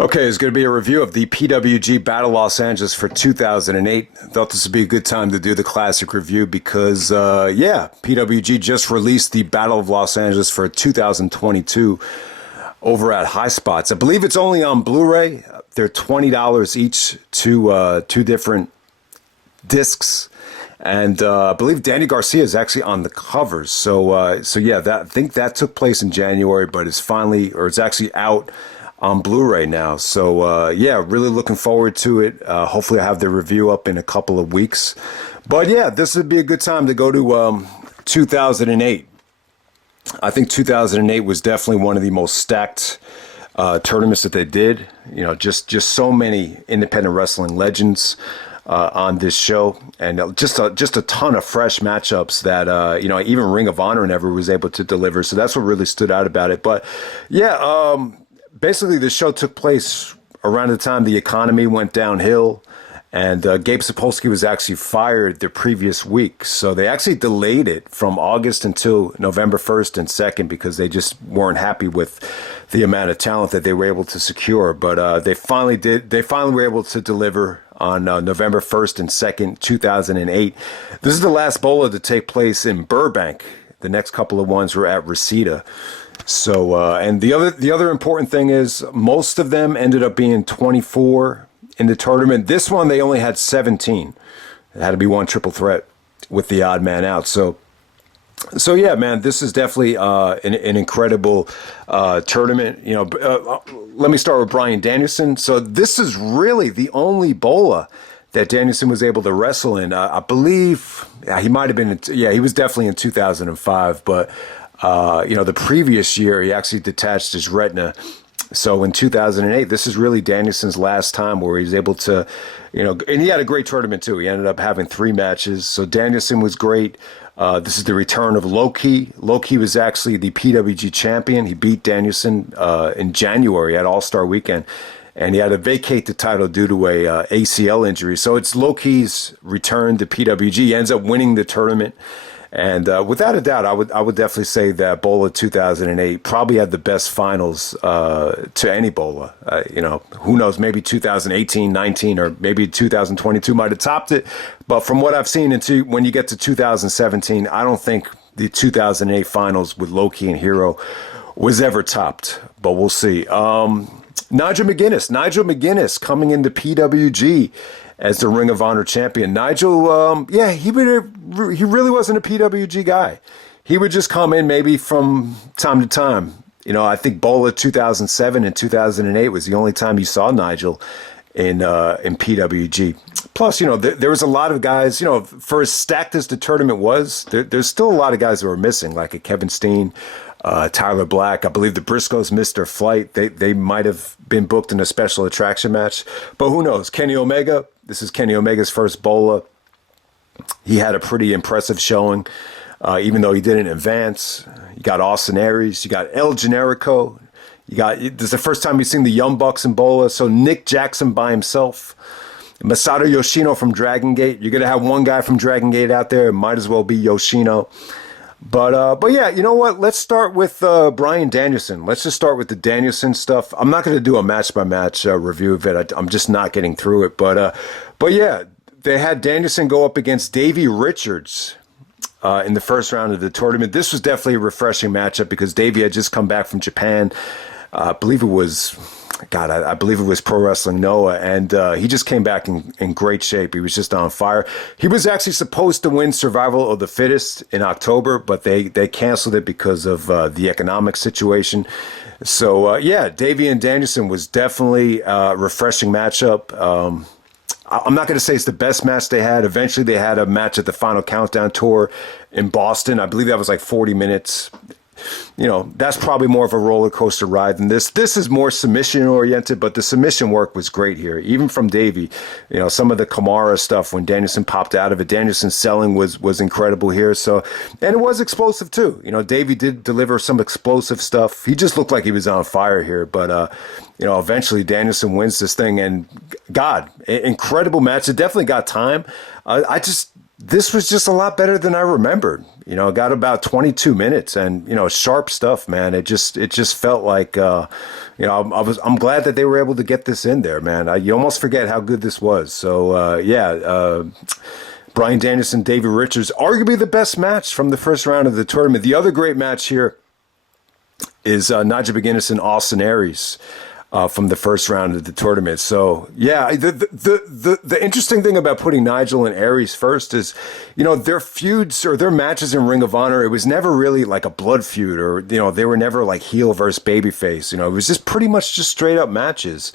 Okay, it's going to be a review of the PWG Battle Los Angeles for 2008. Thought this would be a good time to do the classic review because, PWG just released the Battle of Los Angeles for 2022 over at Highspots. I believe it's only on Blu-ray. They're $20 each, two different discs. And I believe Danny Garcia is actually on the covers. I think that took place in January, but it's actually out on Blu-ray now. Really looking forward to it. Hopefully I have the review up in a couple of weeks. But yeah, this would be a good time to go to 2008. I think 2008 was definitely one of the most stacked tournaments that they did. You know, just so many independent wrestling legends on this show, and just a ton of fresh matchups that even Ring of Honor never was able to deliver. So that's what really stood out about it. But yeah, basically the show took place around the time the economy went downhill, and Gabe Sapolsky was actually fired the previous week. So they actually delayed it from August until November 1st and 2nd because they just weren't happy with the amount of talent that they were able to secure. But they finally were able to deliver on November 1st and 2nd, 2008. This is the last Bola to take place in Burbank. The next couple of ones were at Reseda. So, and the other important thing is most of them ended up being 24 in the tournament. This one, they only had 17. It had to be one triple threat with the odd man out. So yeah, man, this is definitely an incredible tournament. Let me start with Bryan Danielson. So this is really the only Bola that Danielson was able to wrestle in. I believe he might have been. He was definitely in 2005. But the previous year he actually detached his retina. So in 2008, this is really Danielson's last time where he's able to, and he had a great tournament too. He ended up having 3 matches. So Danielson was great. This is the return of Loki. Loki was actually the PWG champion. He beat Danielson in January at All-Star Weekend, and he had to vacate the title due to a ACL injury. So it's Loki's return to PWG. He ends up winning the tournament. And without a doubt, I would definitely say that Bola 2008 probably had the best finals to any Bola. Who knows? Maybe 2018, 19, or maybe 2022 might have topped it. But from what I've seen, when you get to 2017, I don't think the 2008 finals with Loki and Hero was ever topped. But we'll see. Nigel McGuinness coming into PWG as the Ring of Honor champion. Nigel, he really wasn't a PWG guy. He would just come in maybe from time to time. I think Bola 2007 and 2008 was the only time you saw Nigel in PWG. Plus, there was a lot of guys, for as stacked as the tournament was, there's still a lot of guys that were missing, like a Kevin Steen, Tyler Black. I believe the Briscoes missed their flight. They might have been booked in a special attraction match, but who knows? Kenny Omega. This is Kenny Omega's first Bola. He had a pretty impressive showing, even though he didn't advance. You got Austin Aries. You got El Generico. This is the first time you've seen the Young Bucks in Bola. So Nick Jackson by himself. Masato Yoshino from Dragon Gate. You're going to have one guy from Dragon Gate out there. It might as well be Yoshino. But yeah, you know what? Let's start with Bryan Danielson. Let's just start with the Danielson stuff. I'm not going to do a match-by-match review of it. I'm just not getting through it. But yeah, they had Danielson go up against Davey Richards in the first round of the tournament. This was definitely a refreshing matchup because Davey had just come back from Japan. I believe it was Pro Wrestling Noah, and he just came back in great shape. He was just on fire. He was actually supposed to win Survival of the Fittest in October, but they canceled it because of the economic situation. So, Davey and Danielson was definitely a refreshing matchup. I'm not going to say it's the best match they had. Eventually, they had a match at the Final Countdown Tour in Boston. I believe that was like 40 minutes. That's probably more of a roller coaster ride than this. This is more submission oriented, but the submission work was great here, even from Davey. Some of the Kamara stuff when Danielson popped out of it. Danielson's selling was incredible here. So, and it was explosive too. Davey did deliver some explosive stuff. He just looked like he was on fire here, but eventually Danielson wins this thing, and incredible match. It definitely got time. this was just a lot better than I remembered. Got about 22 minutes, and sharp stuff, man. It just felt like I'm glad that they were able to get this in there, man. You almost forget how good this was. So Bryan Danielson, Davey Richards, arguably the best match from the first round of the tournament. The other great match here is Nigel McGuinness and Austin Aries from the first round of the tournament. So yeah, the interesting thing about putting Nigel and Aries first is, their feuds or their matches in Ring of Honor, it was never really like a blood feud, or they were never like heel versus babyface. It was just pretty much just straight up matches.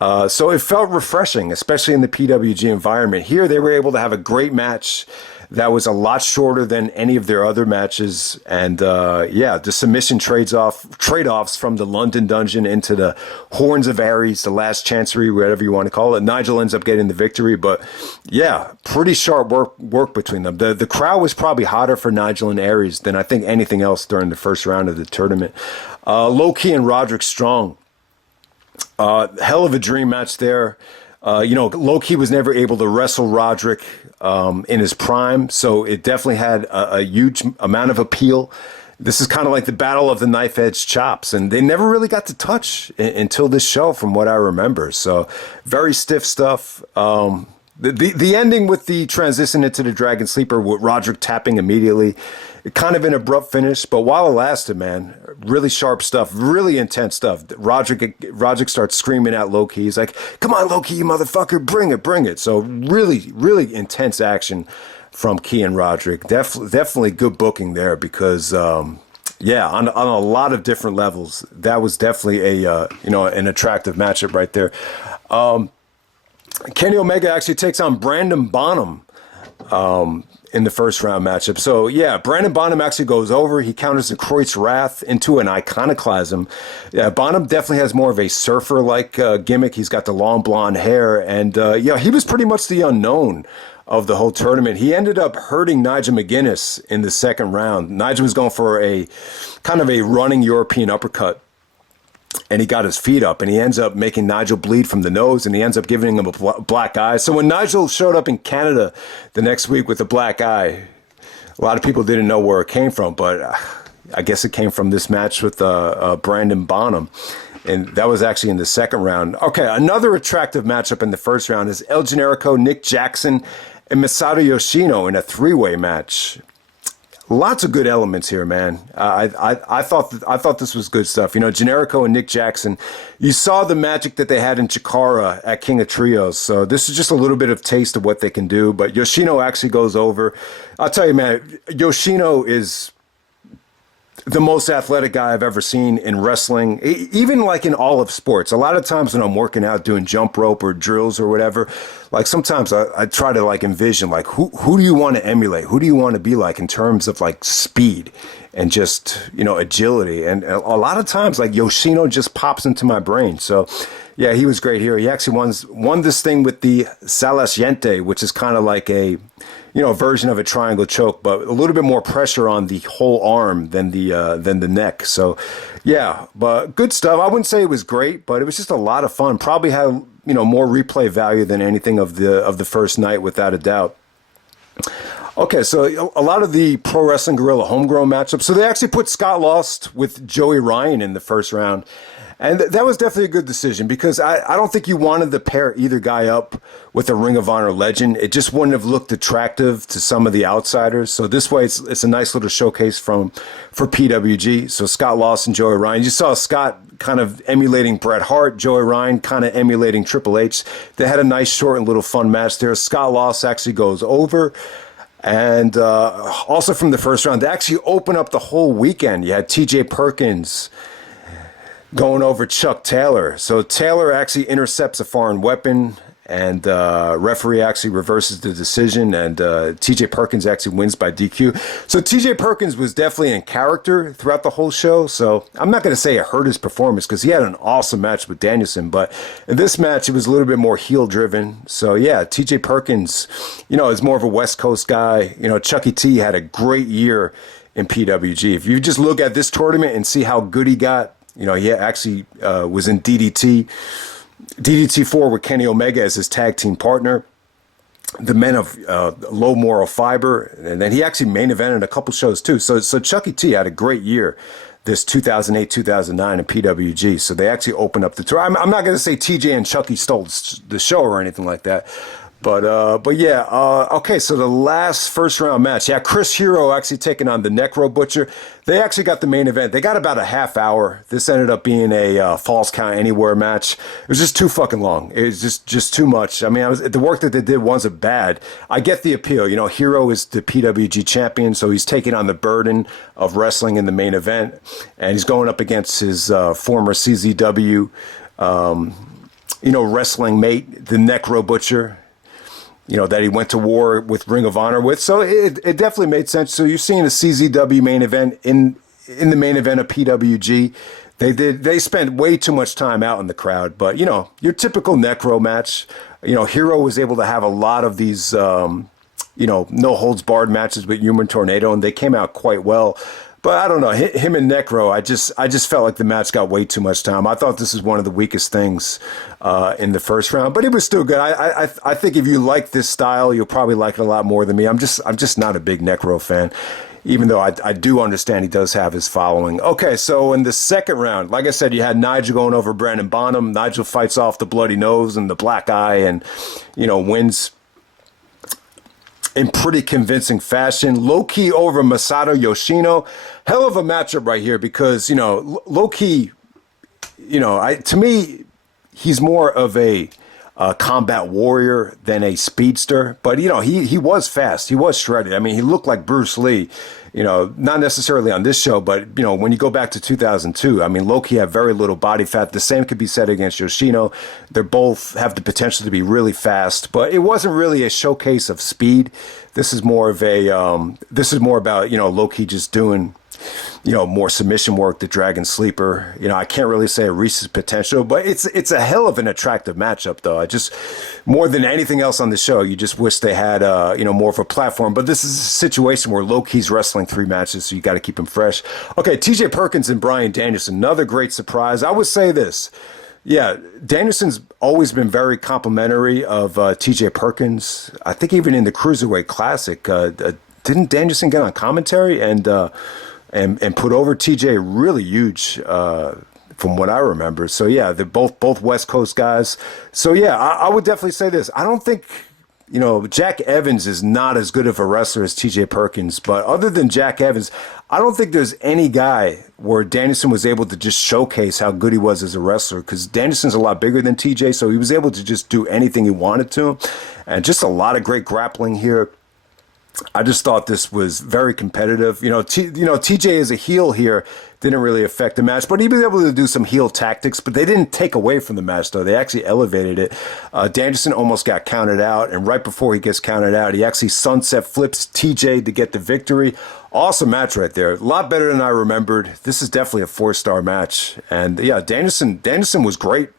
So it felt refreshing, especially in the PWG environment. Here, they were able to have a great match that was a lot shorter than any of their other matches. And the submission trade-offs from the London Dungeon into the Horns of Aries, the Last Chancery, whatever you want to call it. Nigel ends up getting the victory, but yeah, pretty sharp work between them. The crowd was probably hotter for Nigel and Aries than I think anything else during the first round of the tournament. Loki and Roderick Strong. Hell of a dream match there. Loki was never able to wrestle Roderick in his prime, so it definitely had a huge amount of appeal. This is kind of like the battle of the knife edge chops, and they never really got to touch until this show, from what I remember. So very stiff stuff. The ending with the transition into the Dragon Sleeper with Roderick tapping immediately, kind of an abrupt finish, but while it lasted, man, really sharp stuff, really intense stuff. Roderick starts screaming at Loki. He's like, "Come on, Loki, you motherfucker, bring it." So really, really intense action from Key and Roderick. Definitely good booking there, because on a lot of different levels, that was definitely an attractive matchup right there. Kenny Omega actually takes on Brandon Bonham in the first round matchup. So yeah, Brandon Bonham actually goes over. He counters the Kreutz Wrath into an iconoclasm. Yeah, Bonham definitely has more of a surfer-like gimmick. He's got the long blonde hair, and he was pretty much the unknown of the whole tournament. He ended up hurting Nigel McGuinness in the second round. Nigel was going for a kind of a running European uppercut, and he got his feet up, and he ends up making Nigel bleed from the nose, and he ends up giving him a black eye. So when Nigel showed up in Canada the next week with a black eye, a lot of people didn't know where it came from, but I guess it came from this match with Brandon Bonham. And that was actually in the second round. Okay, another attractive matchup in the first round is El Generico, Nick Jackson, and Masato Yoshino in a three-way match. Lots of good elements here, man. I thought this was good stuff. Generico and Nick Jackson, you saw the magic that they had in Chikara at King of Trios. So this is just a little bit of taste of what they can do. But Yoshino actually goes over. I'll tell you, man, Yoshino is the most athletic guy I've ever seen in wrestling, even like in all of sports. A lot of times when I'm working out doing jump rope or drills or whatever, like sometimes I try to like envision like who do you want to emulate? Who do you want to be like in terms of like speed and just, agility? And a lot of times like Yoshino just pops into my brain. So yeah, he was great here. He actually won this thing with the Salasiente, which is kind of like a version of a triangle choke, but a little bit more pressure on the whole arm than the neck. So yeah, but good stuff. I wouldn't say it was great, but it was just a lot of fun. Probably had more replay value than anything of the first night, without a doubt. Okay, so a lot of the Pro Wrestling Guerrilla homegrown matchups. So they actually put Scott Lost with Joey Ryan in the first round. And that was definitely a good decision, because I don't think you wanted to pair either guy up with a Ring of Honor legend. It just wouldn't have looked attractive to some of the outsiders. So this way, it's a nice little showcase for PWG. So Scott Lost and Joey Ryan. You saw Scott kind of emulating Bret Hart, Joey Ryan kind of emulating Triple H. They had a nice, short and little fun match there. Scott Lost actually goes over. And also from the first round, they actually open up the whole weekend. You had TJ Perkins going over Chuck Taylor. So Taylor actually intercepts a foreign weapon, and referee actually reverses the decision, and TJ Perkins actually wins by DQ. So TJ Perkins was definitely in character throughout the whole show. So I'm not going to say it hurt his performance, because he had an awesome match with Danielson, but in this match, it was a little bit more heel driven. So yeah, TJ Perkins, is more of a West Coast guy. Chucky T had a great year in PWG. If you just look at this tournament and see how good he got, he actually was in DDT4 with Kenny Omega as his tag team partner. the men of low moral fiber, and then he actually main evented a couple shows too. So Chucky T had a great year this 2008, 2009 in PWG. So they actually opened up the tour. I'm not going to say TJ and Chucky stole the show or anything like that. But yeah, okay, so the last first round match, yeah, Chris Hero actually taking on the Necro Butcher. They actually got the main event. They got about a half hour. This ended up being a Falls Count Anywhere match. It was just too fucking long. It was just too much. I mean, the work that they did wasn't bad. I get the appeal. You know, Hero is the PWG champion, so he's taking on the burden of wrestling in the main event, and he's going up against his former CZW, wrestling mate, the Necro Butcher, that he went to war with Ring of Honor with. So it definitely made sense. So you're seeing a CZW main event in the main event of PWG. They spent way too much time out in the crowd. But, your typical Necro match, Hero was able to have a lot of these, no holds barred matches with Human Tornado, and they came out quite well. But I don't know, him and Necro, I just felt like the match got way too much time. I thought this was one of the weakest things in the first round, but it was still good. I think if you like this style, you'll probably like it a lot more than me. I'm just not a big Necro fan, even though I do understand he does have his following. Okay, so in the second round, like I said, you had Nigel going over Brandon Bonham. Nigel fights off the bloody nose and the black eye and, wins in pretty convincing fashion. Loki over Masato Yoshino. Hell of a matchup right here because, Loki, to me, he's more of a combat warrior than a speedster. But, he was fast. He was shredded. I mean, he looked like Bruce Lee, not necessarily on this show, but, when you go back to 2002, I mean, Loki had very little body fat. The same could be said against Yoshino. They both have the potential to be really fast, but it wasn't really a showcase of speed. This is more of this is more about, Loki just doing, more submission work, the Dragon Sleeper. I can't really say it reaches potential, but it's a hell of an attractive matchup, though. I just, more than anything else on the show, you just wish they had, more of a platform. But this is a situation where Loki's wrestling 3 matches, so you got to keep him fresh. Okay, TJ Perkins and Bryan Danielson, another great surprise. I would say this. Yeah, Danielson's always been very complimentary of TJ Perkins. I think even in the Cruiserweight Classic, didn't Danielson get on commentary and put over TJ really huge from what I remember. So yeah, they're both West Coast guys. So yeah, I would definitely say this. I don't think, Jack Evans is not as good of a wrestler as TJ Perkins, but other than Jack Evans, I don't think there's any guy where Danielson was able to just showcase how good he was as a wrestler, because Danielson's a lot bigger than TJ, so he was able to just do anything he wanted to, and just a lot of great grappling here. I just thought this was very competitive. TJ as a heel here didn't really affect the match, but he was able to do some heel tactics, but they didn't take away from the match, though. They actually elevated it. Danielson almost got counted out, and right before he gets counted out, he actually sunset flips TJ to get the victory. Awesome match right there. A lot better than I remembered. This is definitely a 4-star match. And yeah, Danielson was great.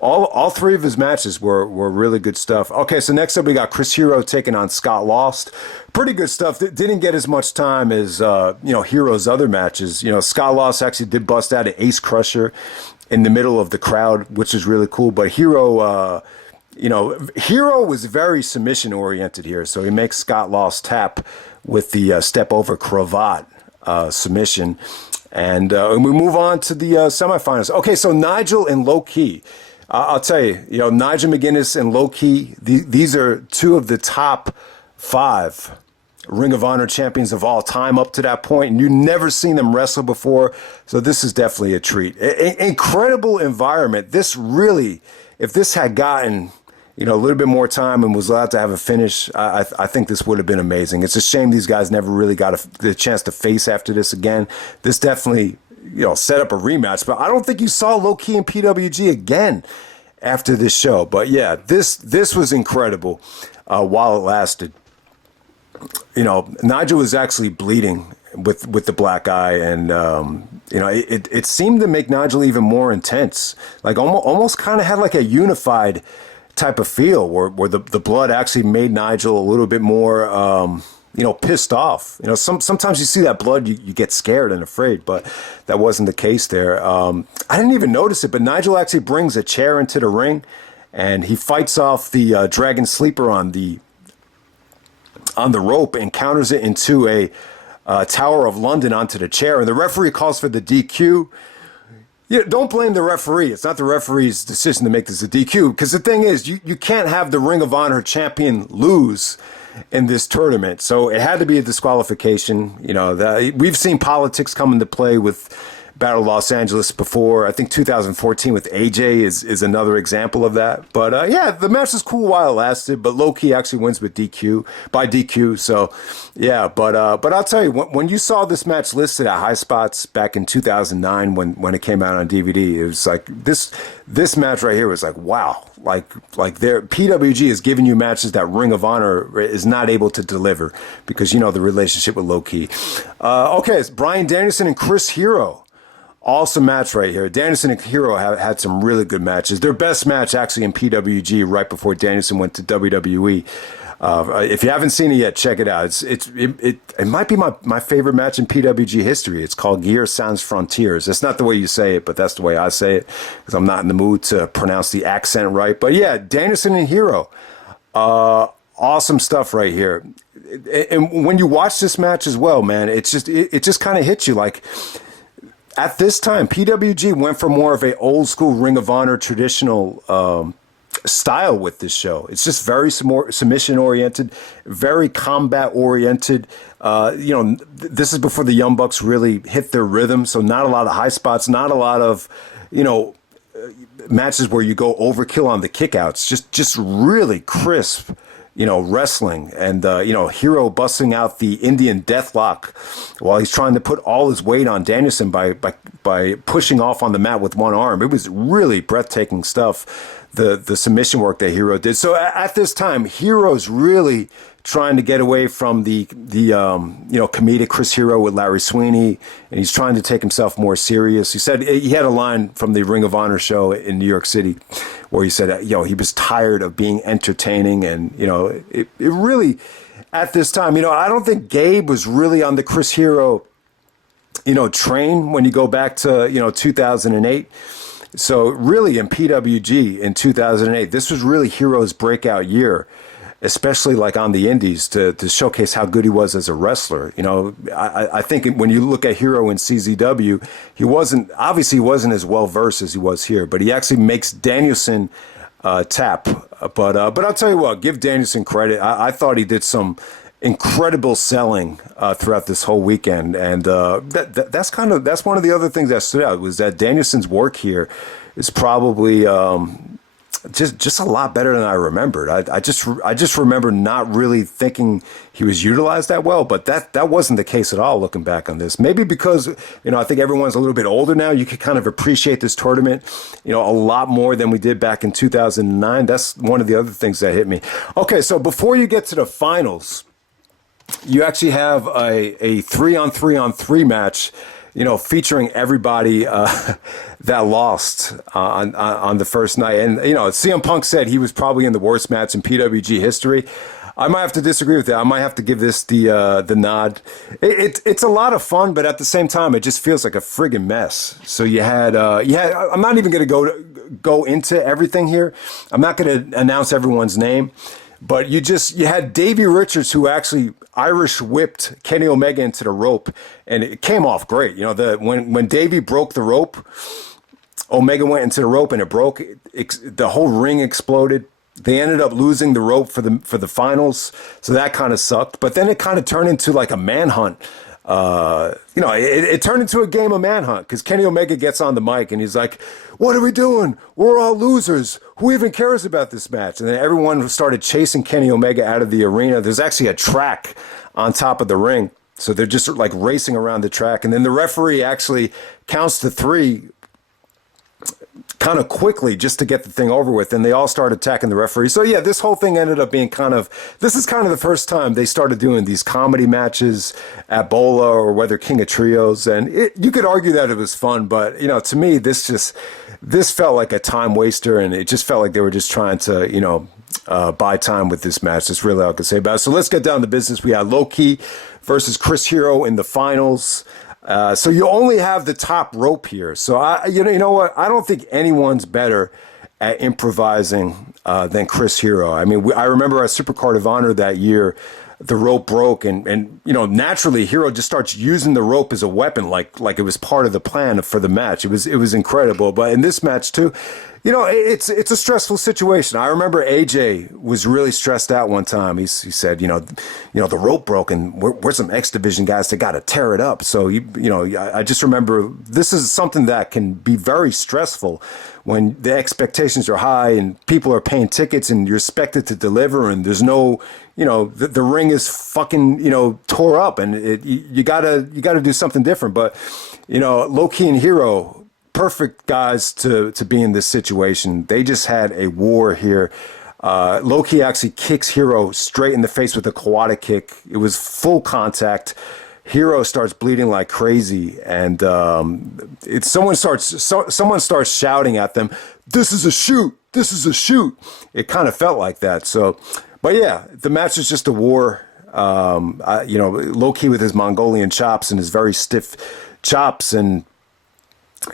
All 3 of his matches were really good stuff. Okay, so next up we got Chris Hero taking on Scott Lost. Pretty good stuff. Didn't get as much time as Hero's other matches. Scott Lost actually did bust out an Ace Crusher in the middle of the crowd, which is really cool. But Hero was very submission oriented here, so he makes Scott Lost tap with the step over cravat submission. And we move on to the semifinals. Okay, so Nigel and Loki. I'll tell you, Nigel McGuinness and Loki, these are 2 of the top 5 Ring of Honor champions of all time up to that point, and you've never seen them wrestle before, so this is definitely a treat. Incredible environment. This really, if this had gotten a little bit more time and was allowed to have a finish, I think this would have been amazing. It's a shame these guys never really got the chance to face after this again. This definitely set up a rematch, but I don't think you saw Loki and PWG again after this show. But yeah, this was incredible while it lasted. Nigel was actually bleeding with the black eye, and it seemed to make Nigel even more intense. Like almost kind of had like a unified type of feel where the blood actually made Nigel a little bit more pissed off. Sometimes you see that blood, you get scared and afraid, but that wasn't the case there. I didn't even notice it, but Nigel actually brings a chair into the ring, and he fights off the Dragon Sleeper on the on the rope and counters it into a Tower of London onto the chair. And the referee calls for the DQ. Yeah, don't blame the referee. It's not the referee's decision to make this a DQ. Because the thing is, you can't have the Ring of Honor champion lose in this tournament. So it had to be a disqualification. We've seen politics come into play with Battle of Los Angeles before. I think 2014 with AJ is another example of that. But the match was cool while it lasted. But Loki actually wins by DQ. So yeah, but I'll tell you, when you saw this match listed at Highspots back in 2009 when it came out on DVD, it was like this match right here was like, wow. Like PWG is giving you matches that Ring of Honor is not able to deliver because the relationship with Loki. Okay, it's Bryan Danielson and Chris Hero. Awesome match right here. Danielson and Hero have had some really good matches. Their best match actually in PWG right before Danielson went to WWE. If you haven't seen it yet, check it out. It might be my favorite match in PWG history. It's called Gear Sans Frontiers. It's not the way you say it, but that's the way I say it because I'm not in the mood to pronounce the accent right. But yeah, Danielson and Hero. Awesome stuff right here. And when you watch this match as well, man, it just kind of hits you like. At this time, PWG went for more of a old school Ring of Honor traditional style with this show. It's just very submission oriented, very combat oriented. This is before the Young Bucks really hit their rhythm, so not a lot of high spots, not a lot of matches where you go overkill on the kickouts. Just really crisp. Wrestling and, Hero busting out the Indian Deathlock while he's trying to put all his weight on Danielson by pushing off on the mat with one arm. It was really breathtaking stuff, the submission work that Hero did. So at this time, Hero's really trying to get away from the comedic Chris Hero with Larry Sweeney, and he's trying to take himself more serious. He said he had a line from the Ring of Honor show in New York City where he said, he was tired of being entertaining, and it really at this time, I don't think Gabe was really on the Chris Hero, train when you go back to 2008. So really in PWG in 2008, this was really Hero's breakout year, especially like on the indies to showcase how good he was as a wrestler. I think when you look at Hero in CZW, he wasn't as well versed as he was here, but he actually makes Danielson tap. But I'll tell you what, give Danielson credit. I thought he did some incredible selling throughout this whole weekend, and that's one of the other things that stood out was that Danielson's work here is probably just a lot better than I remembered. I just remember not really thinking he was utilized that well, but that wasn't the case at all looking back on this. Maybe because, I think everyone's a little bit older now. You could kind of appreciate this tournament, a lot more than we did back in 2009. That's one of the other things that hit me. Okay, so before you get to the finals, you actually have a 3-on-3-on-3 match, featuring everybody that lost on the first night. And, CM Punk said he was probably in the worst match in PWG history. I might have to disagree with that. I might have to give this the nod. It's a lot of fun, but at the same time, it just feels like a friggin' mess. So you had I'm not even going to go into everything here. I'm not going to announce everyone's name. But you had Davey Richards, who actually Irish whipped Kenny Omega into the rope, and it came off great. When Davey broke the rope, Omega went into the rope and it broke. The whole ring exploded. They ended up losing the rope for the finals, so that kind of sucked. But then it kind of turned into like a manhunt. It turned into a game of manhunt because Kenny Omega gets on the mic and he's like, "What are we doing? We're all losers. Who even cares about this match?" And then everyone started chasing Kenny Omega out of the arena. There's actually a track on top of the ring. So they're just like racing around the track. And then the referee actually counts to 3 kind of quickly just to get the thing over with, and they all started attacking the referee. So yeah, this whole thing ended up being this is kind of the first time they started doing these comedy matches at Bola or whether King of Trios, and you could argue that it was fun, but to me this felt like a time waster, and it just felt like they were just trying to buy time with this match. That's really all I can say about it. So let's get down to business. We had Loki versus Chris Hero in the finals. So you only have the top rope here. So you know what? I don't think anyone's better at improvising than Chris Hero. I mean, I remember at Supercard of Honor that year, the rope broke, and you know, naturally Hero just starts using the rope as a weapon, like it was part of the plan for the match. It was incredible. But in this match too, you know, it's a stressful situation. I remember AJ was really stressed out one time. He said, you know, the rope broke, and we're some X Division guys that got to tear it up. So you know, I just remember this is something that can be very stressful when the expectations are high and people are paying tickets and you're expected to deliver, and there's no, you know, the ring is fucking, you know, tore up, and you gotta do something different. But you know, Loki and Hero, perfect guys to be in this situation. They just had a war here. Loki actually kicks Hero straight in the face with a Kawada kick. It was full contact. Hero starts bleeding like crazy, and someone starts shouting at them, "This is a shoot! This is a shoot!" It kind of felt like that. So, but yeah, the match is just a war. You know, Loki with his Mongolian chops and his very stiff chops, and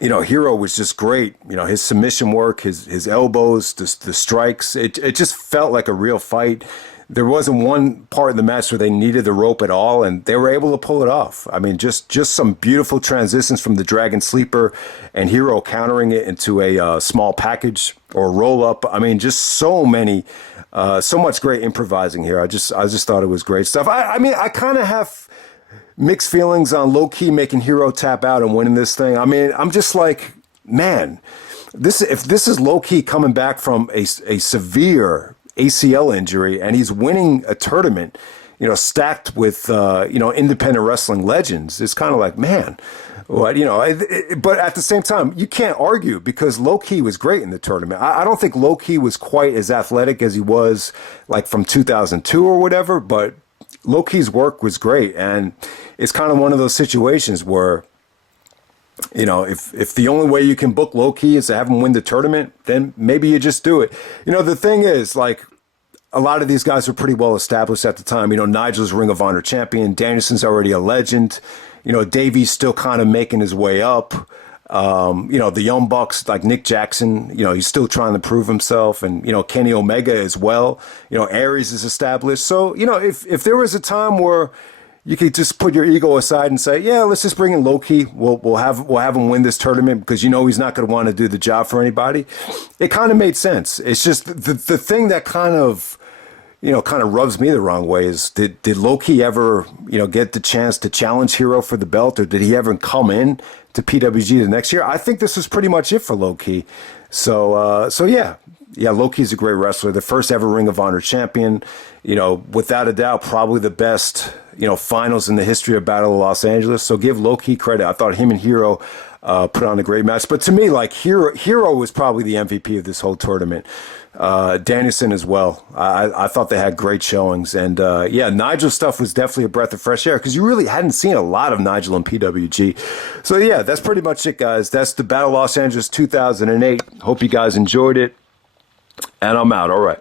you know, Hero was just great. You know, his submission work, his elbows, the strikes. It just felt like a real fight. There wasn't one part in the match where they needed the rope at all, and they were able to pull it off. I mean, just some beautiful transitions from the Dragon Sleeper and Hero countering it into a small package or roll up. I mean, just so much great improvising here. I just thought it was great stuff. I mean, I kind of have mixed feelings on Low-Key making Hero tap out and winning this thing. I mean, I'm just like, man, if this is Low-Key coming back from a severe ACL injury and he's winning a tournament, you know, stacked with, you know, independent wrestling legends, it's kind of like, man, what, you know, but at the same time, you can't argue because Low-Key was great in the tournament. I don't think Low-Key was quite as athletic as he was like from 2002 or whatever, but Low-Key's work was great. And it's kind of one of those situations where, you know, if the only way you can book Low-Key is to have him win the tournament, then maybe you just do it. You know, the thing is, like, a lot of these guys were pretty well established at the time. You know, Nigel's Ring of Honor champion. Danielson's already a legend. You know, Davey's still kind of making his way up. You know, the Young Bucks, like Nick Jackson, you know, he's still trying to prove himself. And, you know, Kenny Omega as well. You know, Aries is established. So, you know, if there was a time where you could just put your ego aside and say, yeah, let's just bring in Low-Key. We'll have him win this tournament because you know he's not going to want to do the job for anybody. It kind of made sense. It's just the thing that kind of rubs me the wrong way is did Low-Key ever, you know, get the chance to challenge Hero for the belt, or did he ever come in to PWG the next year? I think this was pretty much it for Low-Key. So yeah. Yeah, Loki's a great wrestler, the first ever Ring of Honor champion, you know, without a doubt, probably the best, you know, finals in the history of Battle of Los Angeles. So give Loki credit. I thought him and Hero put on a great match. But to me, like, Hero was probably the MVP of this whole tournament. Danielson as well. I thought they had great showings. And yeah, Nigel's stuff was definitely a breath of fresh air because you really hadn't seen a lot of Nigel in PWG. So yeah, that's pretty much it, guys. That's the Battle of Los Angeles 2008. Hope you guys enjoyed it. And I'm out. All right.